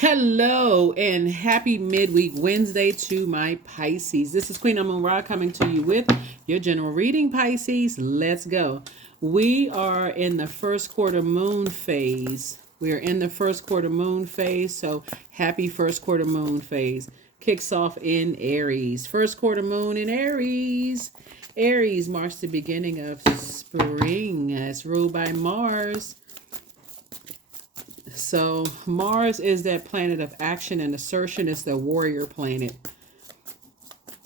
Hello and happy midweek Wednesday to my Pisces. This is Queen Amun Ra coming to you with your general reading, Pisces. Let's go. We are in the first quarter moon phase. We are in the first quarter moon phase. So happy first quarter moon phase. Kicks off in Aries. First quarter moon in Aries. Aries marks the beginning of spring. It's ruled by Mars. So Mars is that planet of action and assertion. It's the warrior planet.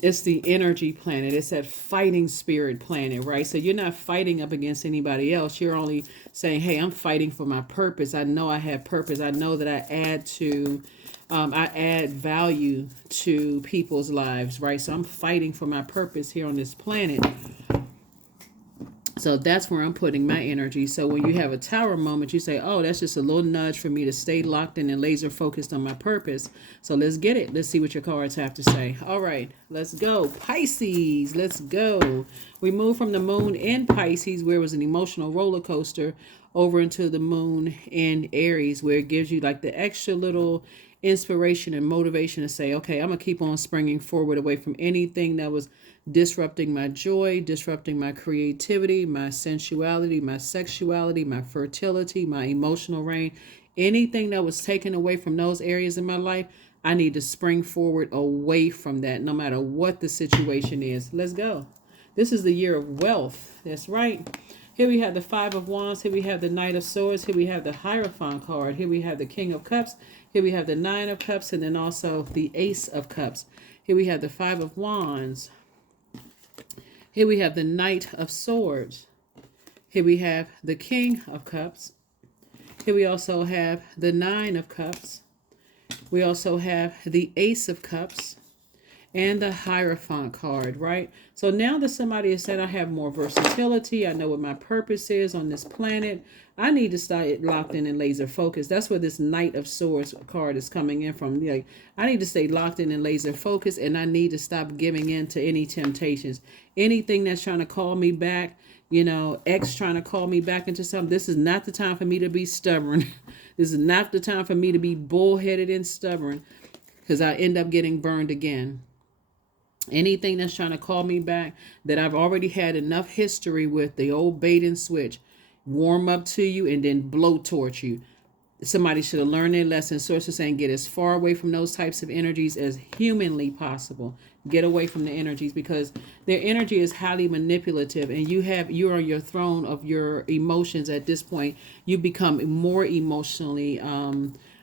It's the energy planet. It's that fighting spirit planet, right? So you're not fighting up against anybody else. You're only saying, hey, I'm fighting for my purpose. I know I have purpose. I know that I add value to people's lives, right? So I'm fighting for my purpose here on this planet. So that's where I'm putting my energy. So when you have a tower moment, you say, oh, that's just a little nudge for me to stay locked in and laser focused on my purpose. So let's get it. Let's see what your cards have to say. All right, let's go. Pisces, let's go. We move from the moon in Pisces, where it was an emotional roller coaster, over into the moon in Aries, where it gives you like the extra little inspiration and motivation to say, okay, I'm going to keep on springing forward away from anything that was disrupting my joy, disrupting my creativity, my sensuality, my sexuality, my fertility, my emotional reign. Anything that was taken away from those areas in my life, I need to spring forward away from that, no matter what the situation is. Let's go. This is the year of wealth. That's right. Here we have the Five of Wands. Here we have the Knight of Swords. Here we have the Hierophant card. Here we have the King of Cups. Here we have the Nine of Cups, and then also the Ace of Cups. Here we have the Five of Wands. Here we have the Knight of Swords. Here we have the King of Cups. Here we also have the Nine of Cups. We also have the Ace of Cups and the Hierophant card, right? So now that somebody has said I have more versatility, I know what my purpose is on this planet, I need to stay locked in and laser focused. That's where this Knight of Swords card is coming in from. Like, I need to stay locked in and laser focused, and I need to stop giving in to any temptations. Anything that's trying to call me back, X trying to call me back into something. This is not the time for me to be stubborn. This is not the time for me to be bullheaded and stubborn, because I end up getting burned again. Anything that's trying to call me back that I've already had enough history with, the old bait and switch, warm up to you and then blowtorch you. Somebody should have learned their lesson. Source is saying get as far away from those types of energies as humanly possible. Get away from the energies, because their energy is highly manipulative, and you're on your throne of your emotions at this point. You become more emotionally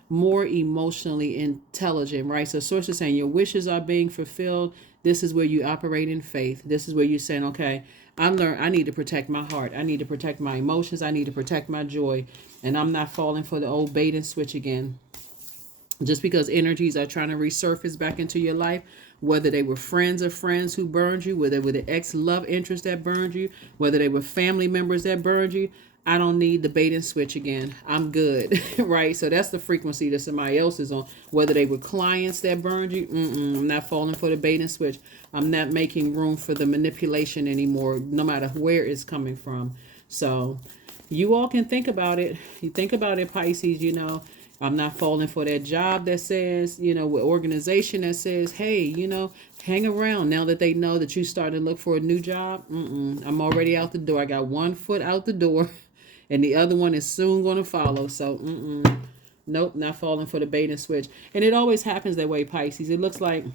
intelligent, right? So source is saying your wishes are being fulfilled. This is where you operate in faith. This is where you're saying, okay, I need to protect my heart. I need to protect my emotions. I need to protect my joy. And I'm not falling for the old bait and switch again. Just because energies are trying to resurface back into your life, whether they were friends of friends who burned you, whether they were the ex-love interest that burned you, whether they were family members that burned you, I don't need the bait and switch again. I'm good, right? So that's the frequency that somebody else is on. Whether they were clients that burned you, I'm not falling for the bait and switch. I'm not making room for the manipulation anymore, no matter where it's coming from. So you all can think about it. You think about it, Pisces, I'm not falling for that job that says, with organization that says, hey, hang around now that they know that you started to look for a new job. I'm already out the door. I got one foot out the door. And the other one is soon going to follow. So, nope, not falling for the bait and switch. And it always happens that way, Pisces. It looks like,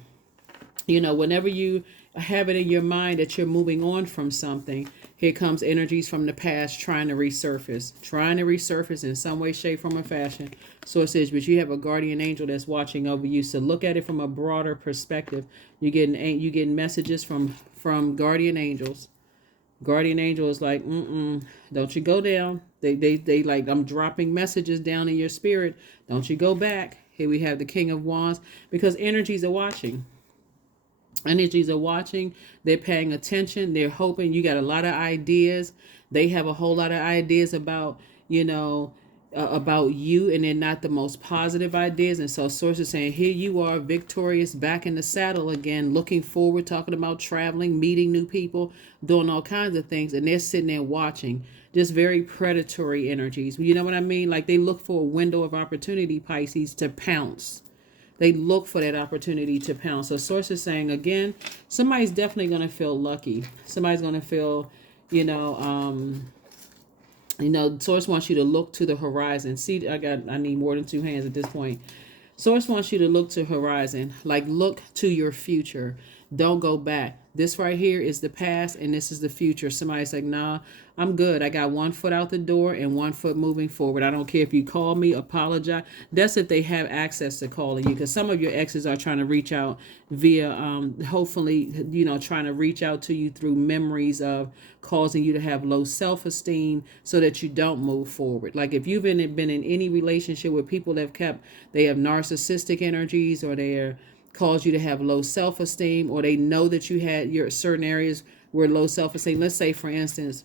whenever you have it in your mind that you're moving on from something, here comes energies from the past trying to resurface in some way, shape, form, or fashion. So it says, but you have a guardian angel that's watching over you. So look at it from a broader perspective. You're getting messages from guardian angels. Guardian angel is like, don't you go down. They like, I'm dropping messages down in your spirit. Don't you go back. Here we have the King of Wands, because energies are watching. Energies are watching. They're paying attention. They're hoping. You got a lot of ideas. They have a whole lot of ideas about you, and they're not the most positive ideas. And so source is saying, here you are, victorious, back in the saddle again, looking forward, talking about traveling, meeting new people, doing all kinds of things. And they're sitting there watching. just very predatory energies. You know what I mean? Like they look for a window of opportunity, Pisces, to pounce. They look for that opportunity to pounce. So source is saying, again, somebody's definitely going to feel lucky. Somebody's going to feel, source wants you to look to the horizon. See, I need more than two hands at this point. Source wants you to look to horizon, like look to your future. Don't go back. This right here is the past and this is the future. Somebody's like, nah, I'm good. I got 1 foot out the door and 1 foot moving forward. I don't care if you call me, apologize. That's if they have access to calling you, because some of your exes are trying to reach out via, hopefully, trying to reach out to you through memories of causing you to have low self-esteem so that you don't move forward. Like if you've been in any relationship with people that they have narcissistic energies, or they're cause you to have low self-esteem, or they know that you had your certain areas where low self-esteem. Let's say, for instance,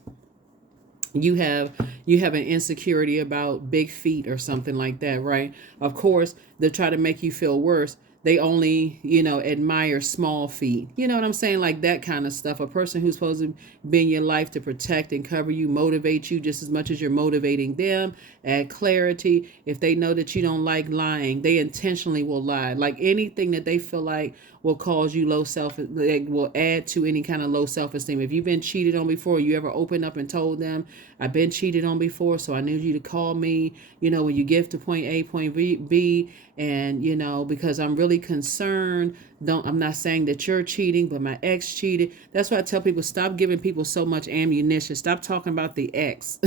you have an insecurity about big feet or something like that, right? Of course, they'll try to make you feel worse. They only, admire small feet. You know what I'm saying? Like that kind of stuff. A person who's supposed to be in your life to protect and cover you, motivate you just as much as you're motivating them, add clarity. If they know that you don't like lying, they intentionally will lie. Like anything that they feel like will cause you will add to any kind of low self-esteem. If you've been cheated on before, you ever opened up and told them, I've been cheated on before, so I need you to call me, when you get to point A, point B, and, because I'm really concerned. I'm not saying that you're cheating, but my ex cheated. That's why I tell people, stop giving people so much ammunition. Stop talking about the ex.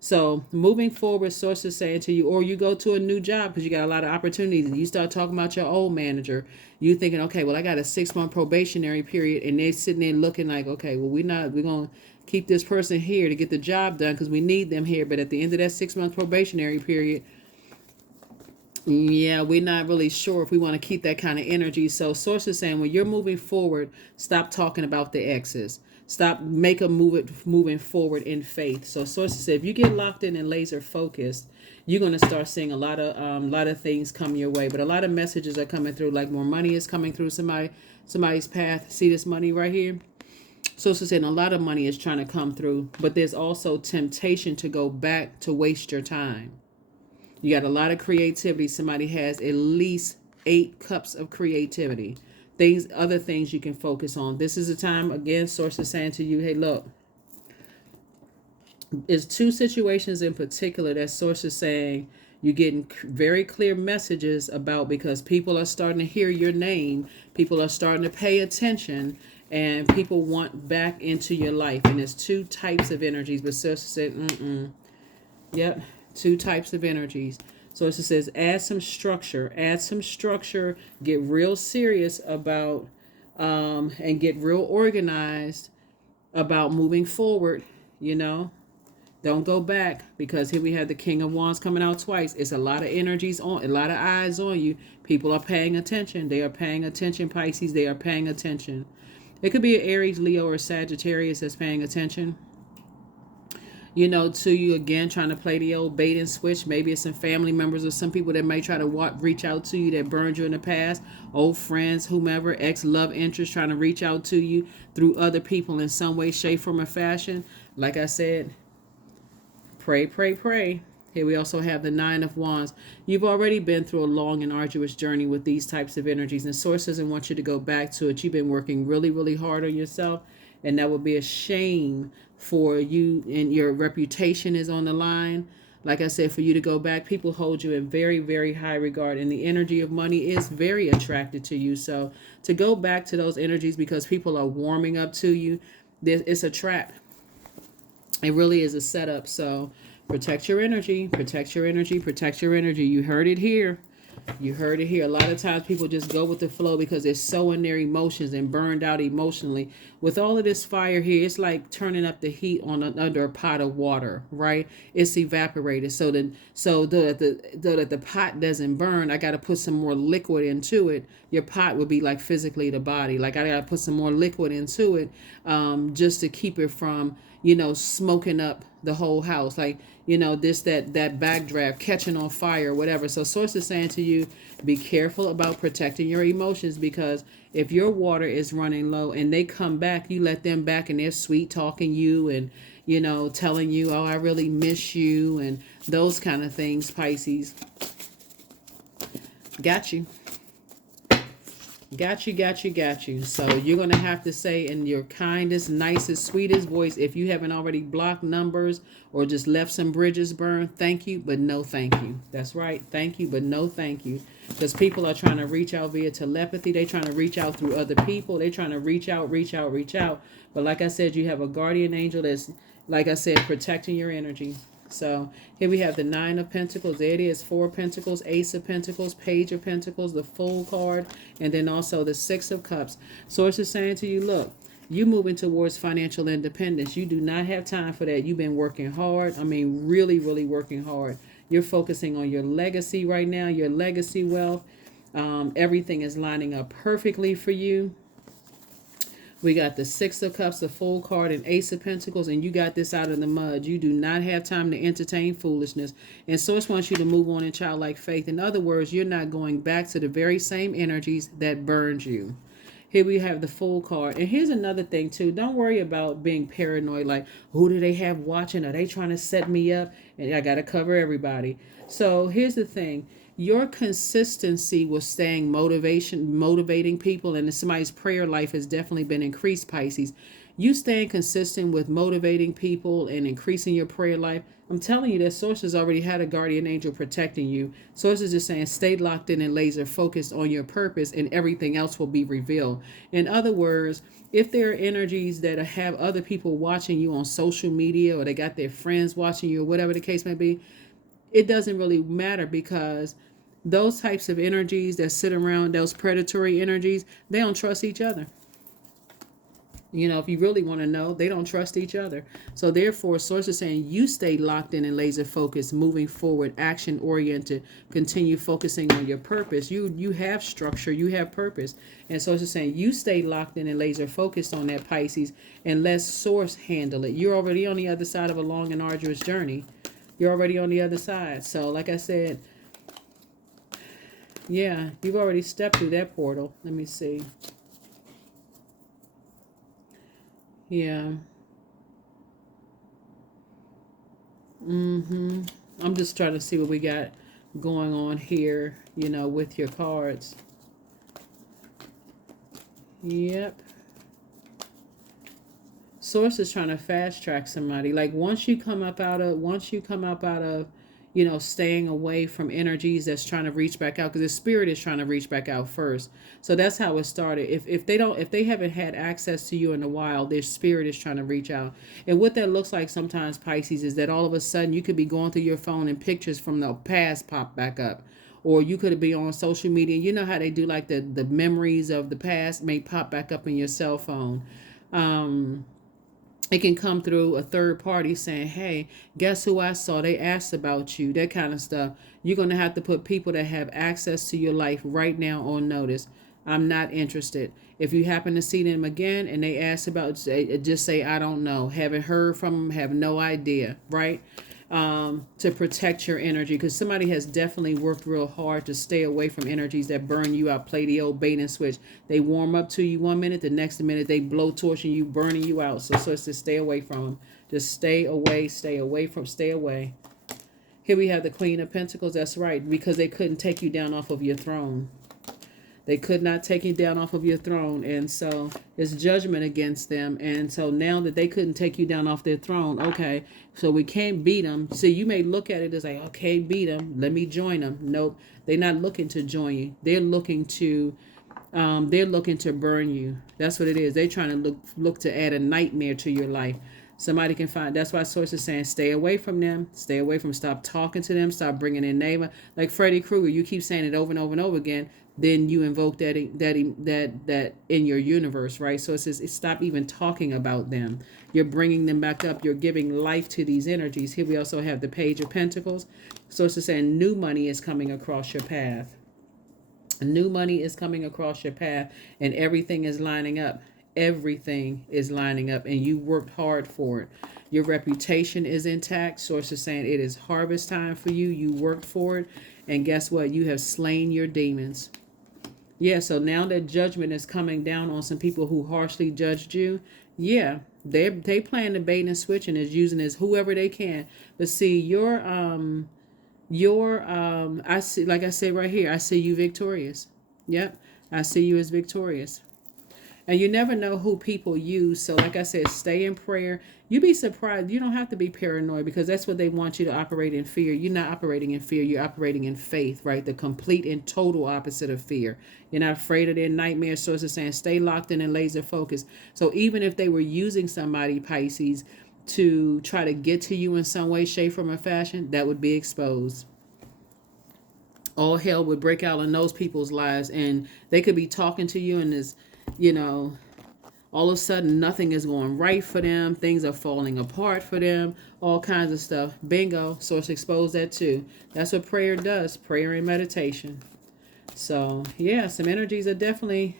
So moving forward, sources saying to you, or you go to a new job because you got a lot of opportunities and you start talking about your old manager. You thinking, okay, well, I got a 6-month probationary period, and they're sitting there looking like, okay, well, we're going to keep this person here to get the job done because we need them here. But at the end of that 6-month probationary period, yeah, we're not really sure if we want to keep that kind of energy. So sources saying, when you're moving forward, stop talking about the exes. Stop, moving forward in faith. So sources say, if you get locked in and laser focused, you're going to start seeing a lot of things come your way. But a lot of messages are coming through, like more money is coming through somebody's path. See this money right here? So it's saying a lot of money is trying to come through, but there's also temptation to go back to waste your time. You got a lot of creativity. Somebody has at least 8 cups of creativity. Other things you can focus on. This is a time, again, sources saying to you, hey, look, there's 2 situations in particular that sources saying you're getting very clear messages about, because people are starting to hear your name. People are starting to pay attention, and people want back into your life. And there's 2 types of energies, but sources said, Yep, 2 types of energies. So it says, add some structure, get real serious about, and get real organized about moving forward, Don't go back, because here we have the King of Wands coming out twice. It's a lot of energies a lot of eyes on you. People are paying attention. They are paying attention, Pisces. They are paying attention. It could be an Aries, Leo, or Sagittarius that's paying attention. To you, again, trying to play the old bait and switch. Maybe it's some family members or some people that may try to reach out to you that burned you in the past. Old friends, whomever, ex-love interest trying to reach out to you through other people in some way, shape, form, or fashion. Like I said, pray, pray, pray. Here we also have the 9 of Wands. You've already been through a long and arduous journey with these types of energies, and Source doesn't want you to go back to it. You've been working really, really hard on yourself, and that would be a shame for you, and your reputation is on the line. Like I said, for you to go back, people hold you in very, very high regard, and the energy of money is very attracted to you. So to go back to those energies because people are warming up to you, it's a trap. It really is a setup. So protect your energy, protect your energy, protect your energy. You heard it here. You heard it here. A lot of times people just go with the flow because they're so in their emotions and burned out emotionally. With all of this fire here, it's like turning up the heat under a pot of water, right? It's evaporated. So that the pot doesn't burn, I got to put some more liquid into it. Your pot would be like physically the body. Like I got to put some more liquid into it, just to keep it from, smoking up the whole house. Like, that backdraft catching on fire, whatever. So Source is saying to you, be careful about protecting your emotions, because if your water is running low and they come back, you let them back and they're sweet talking you and, you know, telling you, oh, I really miss you, and those kind of things, Pisces. Got you. Got you, got you, got you. So you're going to have to say in your kindest, nicest, sweetest voice, if you haven't already blocked numbers or just left some bridges burned, thank you, but no thank you. That's right. Thank you, but no thank you. Because people are trying to reach out via telepathy. They're trying to reach out through other people. They're trying to reach out, reach out, reach out. But like I said, you have a guardian angel that's, like I said, protecting your energy. So here we have the Nine of Pentacles. There it is. Four of Pentacles, Ace of Pentacles, Page of Pentacles, the Fool card, and then also the Six of Cups. Source is saying to you, look, you moving towards financial independence. You do not have time for that. You've been working hard. I mean, really, really working hard. You're focusing on your legacy right now, your legacy wealth. Everything is lining up perfectly for you. We got the Six of Cups, the Fool card, and Ace of Pentacles, and you got this out of the mud. You do not have time to entertain foolishness. And Source wants you to move on in childlike faith. In other words, you're not going back to the very same energies that burned you. Here we have the Fool card. And here's another thing, too. Don't worry about being paranoid, like, who do they have watching? Are they trying to set me up? And I got to cover everybody. So here's the thing. Your consistency with staying motivating people, and somebody's prayer life has definitely been increased, Pisces. You staying consistent with motivating people and increasing your prayer life. I'm telling you that Source has already had a guardian angel protecting you. Source is just saying stay locked in and laser focused on your purpose, and everything else will be revealed. In other words, if there are energies that have other people watching you on social media, or they got their friends watching you, or whatever the case may be, it doesn't really matter, because those types of energies that sit around, those predatory energies, they don't trust each other. You know, if you really want to know, they don't trust each other. So therefore, Source is saying you stay locked in and laser focused, moving forward, action oriented, continue focusing on your purpose. You have structure, you have purpose. And Source is saying you stay locked in and laser focused on that, Pisces, and let Source handle it. You're already on the other side of a long and arduous journey. You're already on the other side. So like I said, yeah, you've already stepped through that portal. Let me see. Yeah. I'm just trying to see what we got going on here, you know, with your cards. Yep. Source is trying to fast track somebody. Like once you come up out of, you know, staying away from energies that's trying to reach back out, because the spirit is trying to reach back out first. So that's how it started. If they haven't had access to you in a while, their spirit is trying to reach out. And what that looks like sometimes, Pisces, is that all of a sudden you could be going through your phone and pictures from the past pop back up. Or you could be on social media. You know how they do, like the memories of the past may pop back up in your cell phone. It can come through a third party saying, hey, guess who I saw? They asked about you, that kind of stuff. You're going to have to put people that have access to your life right now on notice. I'm not interested. If you happen to see them again and they ask about, just say, I don't know. Haven't heard from them, have no idea, right? To protect your energy, because somebody has definitely worked real hard to stay away from energies that burn you out. Play the old bait and switch. They warm up to you 1 minute, the next minute they blow torching you, burning you out. So it's to stay away from them. Just stay away. Here we have the Queen of Pentacles. That's right, because they couldn't take you down off of your throne. They could not take you down off of your throne. And so it's judgment against them. And so now that they couldn't take you down off their throne, okay, so we can't beat them. So you may look at it as like, okay, beat them. Let me join them. Nope. They're not looking to join you. They're looking to burn you. That's what it is. They're trying to look to add a nightmare to your life. Somebody can find. That's why Source is saying stay away from them. Stay away from. Stop talking to them. Stop bringing in neighbor. Like Freddy Krueger, you keep saying it over and over and over again. Then you invoke that in your universe, right? So it says stop even talking about them. You're bringing them back up. You're giving life to these energies. Here we also have the Page of Pentacles. So it's saying new money is coming across your path. New money is coming across your path, and everything is lining up. Everything is lining up, and you worked hard for it. Your reputation is intact. Source is saying it is harvest time for you. You worked for it, and guess what? You have slain your demons. Yeah, so now that judgment is coming down on some people who harshly judged you, yeah, They plan to bait and switch and is using as whoever they can. But see, I see, like I said right here, I see you victorious. Yep, I see you as victorious. And you never know who people use. So like I said, stay in prayer. You'd be surprised. You don't have to be paranoid because that's what they want you to operate in fear. You're not operating in fear. You're operating in faith, right? The complete and total opposite of fear. You're not afraid of their nightmare sources saying stay locked in and laser focused. So even if they were using somebody, Pisces, to try to get to you in some way, shape, form, or fashion, that would be exposed. All hell would break out in those people's lives, and they could be talking to you and this, you know, all of a sudden nothing is going right for them. Things are falling apart for them. All kinds of stuff. Bingo. Source exposed that too. That's what prayer does. Prayer and meditation. So yeah, some energies are definitely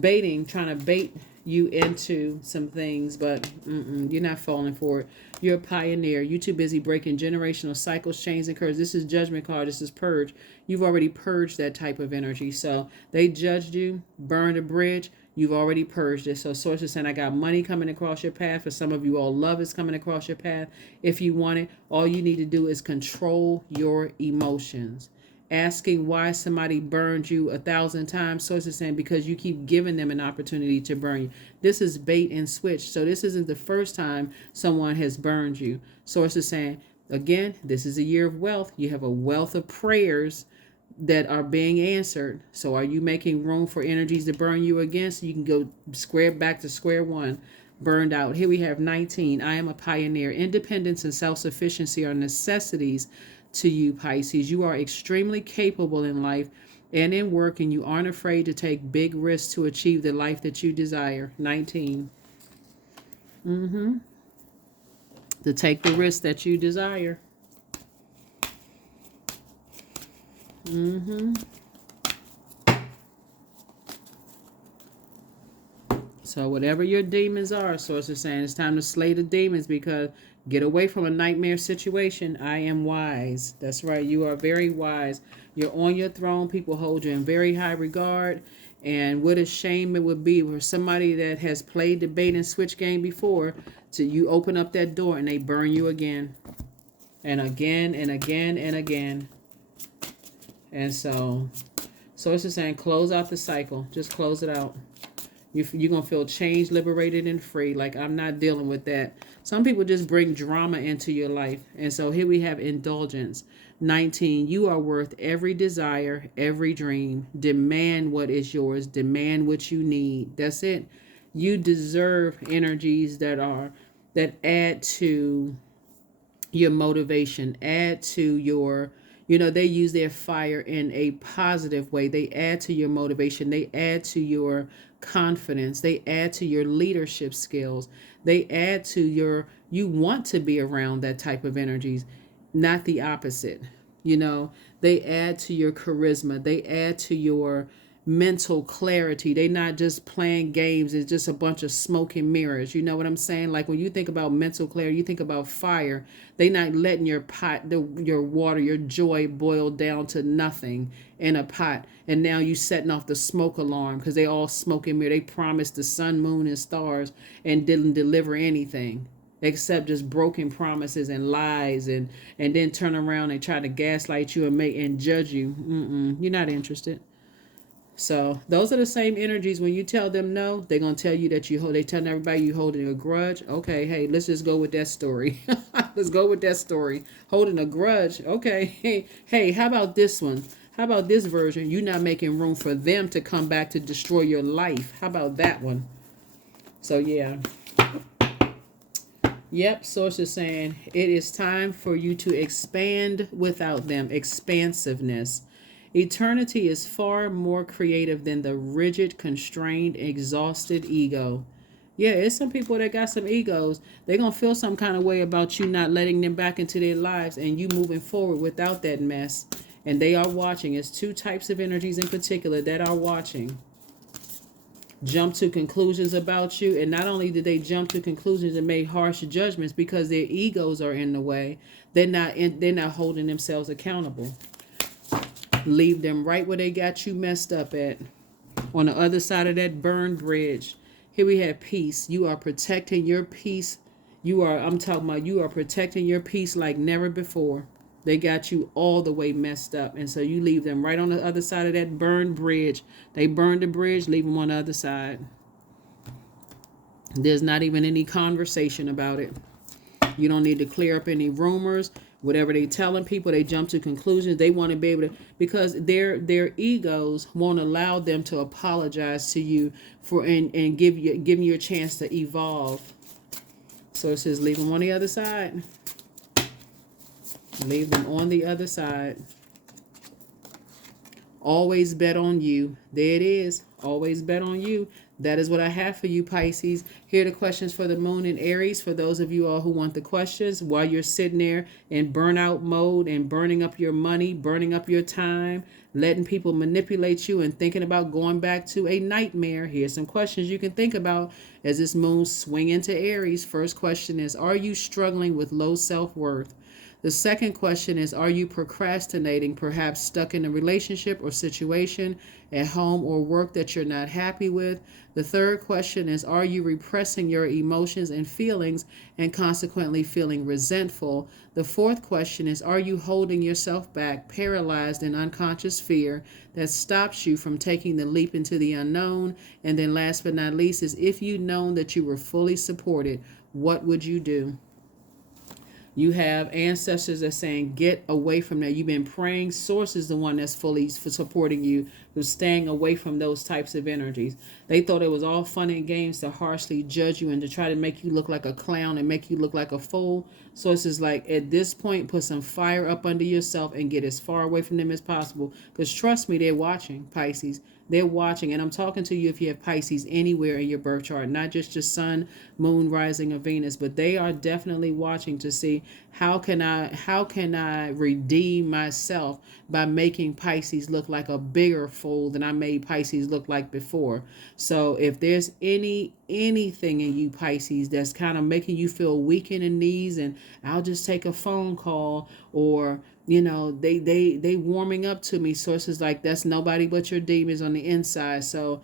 trying to bait you into some things, but you're not falling for it. You're a pioneer. You're too busy breaking generational cycles, chains, and curses. This is judgment card. This is purge. You've already purged that type of energy. So they judged you, burned a bridge. You've already purged it. So source is saying, I got money coming across your path. For some of you, all love is coming across your path. If you want it, all you need to do is control your emotions. Asking why somebody burned you 1,000 times. Source is saying because you keep giving them an opportunity to burn you. This is bait and switch. So this isn't the first time someone has burned you. Source is saying, again, this is a year of wealth. You have a wealth of prayers that are being answered. So are you making room for energies to burn you again? So you can go back to square one. Burned out. Here we have 19. I am a pioneer. Independence and self-sufficiency are necessities to you, Pisces. You are extremely capable in life and in work, and you aren't afraid to take big risks to achieve the life that you desire. 19. To take the risk that you desire. So whatever your demons are, source is saying it's time to slay the demons because get away from a nightmare situation. I am wise. That's right. You are very wise. You're on your throne. People hold you in very high regard. And what a shame it would be for somebody that has played the bait and switch game before to you open up that door and they burn you again. And again and again and again. And so source is saying close out the cycle. Just close it out. You're going to feel changed, liberated, and free. Like, I'm not dealing with that. Some people just bring drama into your life. And so here we have indulgence. 19, you are worth every desire, every dream. Demand what is yours. Demand what you need. That's it. You deserve energies that add to your motivation, add to your, they use their fire in a positive way. They add to your motivation. They add to your confidence. They add to your leadership skills. They add to you want to be around that type of energies, not the opposite. They add to your charisma. They add to your mental clarity. They not just playing games. It's just a bunch of smoke and mirrors. You know what I'm saying? Like when you think about mental clarity, you think about fire. They not letting your pot, your water, your joy boil down to nothing in a pot. And now you setting off the smoke alarm because they all smoke and mirror. They promised the sun, moon, and stars and didn't deliver anything except just broken promises and lies and then turn around and try to gaslight you and judge you. You're not interested. So those are the same energies. When you tell them no, they're going to tell you that they telling everybody you holding a grudge. Okay, hey, let's just go with that story. Let's go with that story. Holding a grudge. Okay, hey, how about this one? How about this version? You're not making room for them to come back to destroy your life. How about that one? So yeah. Yep, source is saying it is time for you to expand without them. Expansiveness. Eternity is far more creative than the rigid, constrained, exhausted ego. Yeah, it's some people that got some egos. They're going to feel some kind of way about you not letting them back into their lives and you moving forward without that mess. And they are watching. It's two types of energies in particular that are watching. Jump to conclusions about you. And not only did they jump to conclusions and make harsh judgments because their egos are in the way, they're not holding themselves accountable. Leave them right where they got you messed up at. On the other side of that burned bridge. Here we have peace. You are protecting your peace. I'm talking about you are protecting your peace like never before. They got you all the way messed up. And so you leave them right on the other side of that burned bridge. They burned the bridge, leave them on the other side. There's not even any conversation about it. You don't need to clear up any rumors. Whatever they telling people, they jump to conclusions. They want to be able to, because their egos won't allow them to apologize to you for and giving you a chance to evolve. So it says leave them on the other side. Leave them on the other side. Always bet on you. There it is. Always bet on you. That is what I have for you, Pisces. Here are the questions for the moon in Aries. For those of you all who want the questions, while you're sitting there in burnout mode and burning up your money, burning up your time, letting people manipulate you and thinking about going back to a nightmare, here's some questions you can think about as this moon swing into Aries. First question is, are you struggling with low self-worth? The second question is, are you procrastinating, perhaps stuck in a relationship or situation at home or work that you're not happy with? The third question is, are you repressing your emotions and feelings and consequently feeling resentful? The fourth question is, are you holding yourself back, paralyzed in unconscious fear that stops you from taking the leap into the unknown? And then last but not least is, if you'd known that you were fully supported, what would you do? You have ancestors that are saying, get away from that. You've been praying. Source is the one that's fully for supporting you, who's staying away from those types of energies. They thought it was all fun and games to harshly judge you and to try to make you look like a clown and make you look like a fool. Source is like, at this point, put some fire up under yourself and get as far away from them as possible. Because trust me, they're watching, Pisces. They're watching, and I'm talking to you if you have Pisces anywhere in your birth chart, not just your sun, moon, rising, or Venus, but they are definitely watching to see how can I redeem myself by making Pisces look like a bigger fool than I made Pisces look like before. So if there's anything in you, Pisces, that's kind of making you feel weak in the knees, and I'll just take a phone call, or they warming up to me. Sources like, that's nobody but your demons on the inside. So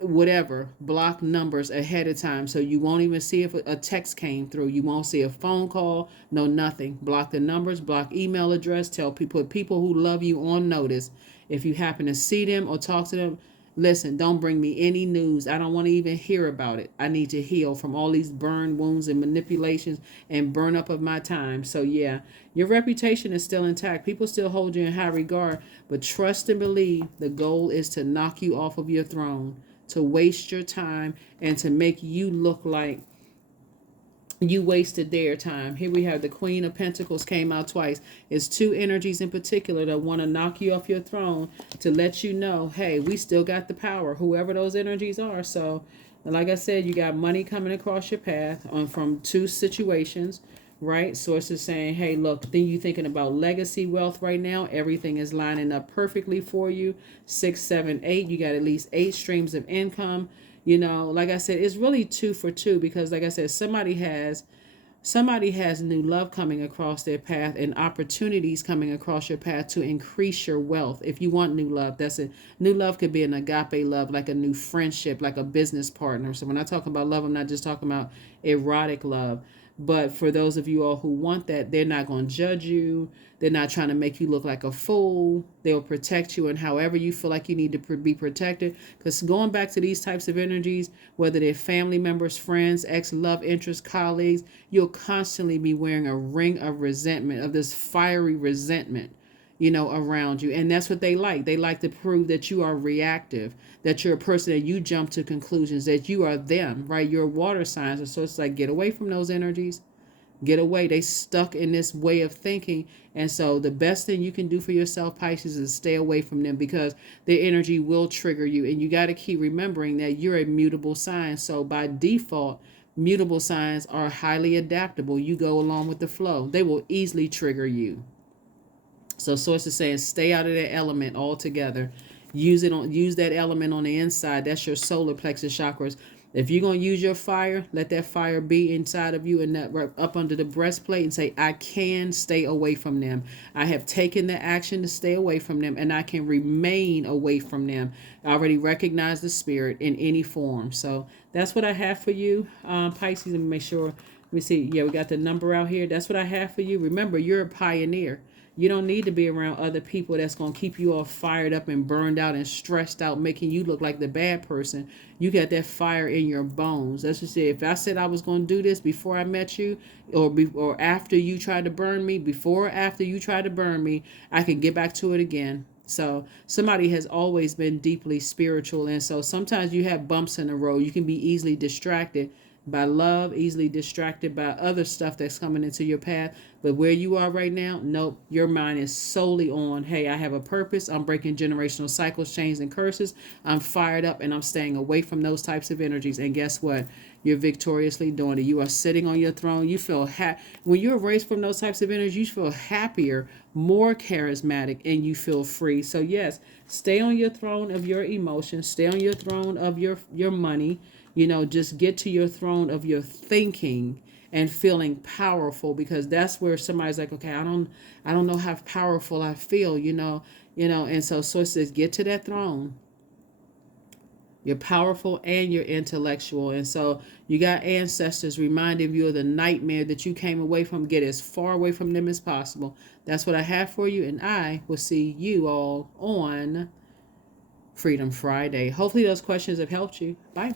whatever, block numbers ahead of time so you won't even see if a text came through. You won't see a phone call, no nothing. Block the numbers, block email address. Tell people who love you on notice. If you happen to see them or talk to them, listen, don't bring me any news. I don't want to even hear about it. I need to heal from all these burn wounds and manipulations and burn up of my time. So yeah, your reputation is still intact. People still hold you in high regard, but trust and believe the goal is to knock you off of your throne, to waste your time, and to make you look like you wasted their time. Here we have the Queen of Pentacles came out twice. It's two energies in particular that want to knock you off your throne to let you know, hey, we still got the power, whoever those energies are. So, like I said, you got money coming across your path from two situations, right? Sources saying, hey, look, then you thinking about legacy wealth right now. Everything is lining up perfectly for you. 6, 7, 8. You got at least 8 streams of income. Like I said, it's really 2 for 2 because, like I said, somebody has new love coming across their path and opportunities coming across your path to increase your wealth. If you want new love, that's it. New love could be an agape love, like a new friendship, like a business partner. So when I talk about love, I'm not just talking about erotic love. But for those of you all who want that, they're not going to judge you. They're not trying to make you look like a fool. They'll protect you in however you feel like you need to be protected. Because going back to these types of energies, whether they're family members, friends, ex-love interest, colleagues, you'll constantly be wearing a ring of resentment, of this fiery resentment, around you. And that's what they like. They like to prove that you are reactive, that you're a person that you jump to conclusions, that you are them, right? You're water signs. So it's like, get away from those energies. Get away. They stuck in this way of thinking. And so the best thing you can do for yourself, Pisces, is stay away from them because their energy will trigger you. And you got to keep remembering that you're a mutable sign. So by default, mutable signs are highly adaptable. You go along with the flow. They will easily trigger you. So source is saying stay out of that element altogether. Use that element on the inside. That's your solar plexus chakras. If you're going to use your fire, let that fire be inside of you and that up under the breastplate, and say, I can stay away from them. I have taken the action to stay away from them, and I can remain away from them. I already recognize the spirit in any form. So that's what I have for you, Pisces. Let me make sure. Let me see. Yeah, we got the number out here. That's what I have for you. Remember, you're a pioneer. You don't need to be around other people that's going to keep you all fired up and burned out and stressed out, making you look like the bad person. You got that fire in your bones. That's just it. If I said I was going to do this before I met you, or after you tried to burn me, before or after you tried to burn me, I can get back to it again. So somebody has always been deeply spiritual. And so sometimes you have bumps in the road. You can be easily distracted by love, easily distracted by other stuff that's coming into your path. But where you are right now, nope, your mind is solely on, hey, I have a purpose. I'm breaking generational cycles, chains, and curses. I'm fired up and I'm staying away from those types of energies. And guess what? You're victoriously doing it. You are sitting on your throne. You feel when you're erased from those types of energies, you feel happier, more charismatic, and you feel free. So yes, stay on your throne of your emotions. Stay on your throne of your money. Just get to your throne of your thinking and feeling powerful, because that's where somebody's like, okay, I don't know how powerful I feel, and so it says, get to that throne. You're powerful and you're intellectual. And so you got ancestors reminding you of the nightmare that you came away from. Get as far away from them as possible. That's what I have for you. And I will see you all on Freedom Friday. Hopefully those questions have helped you. Bye.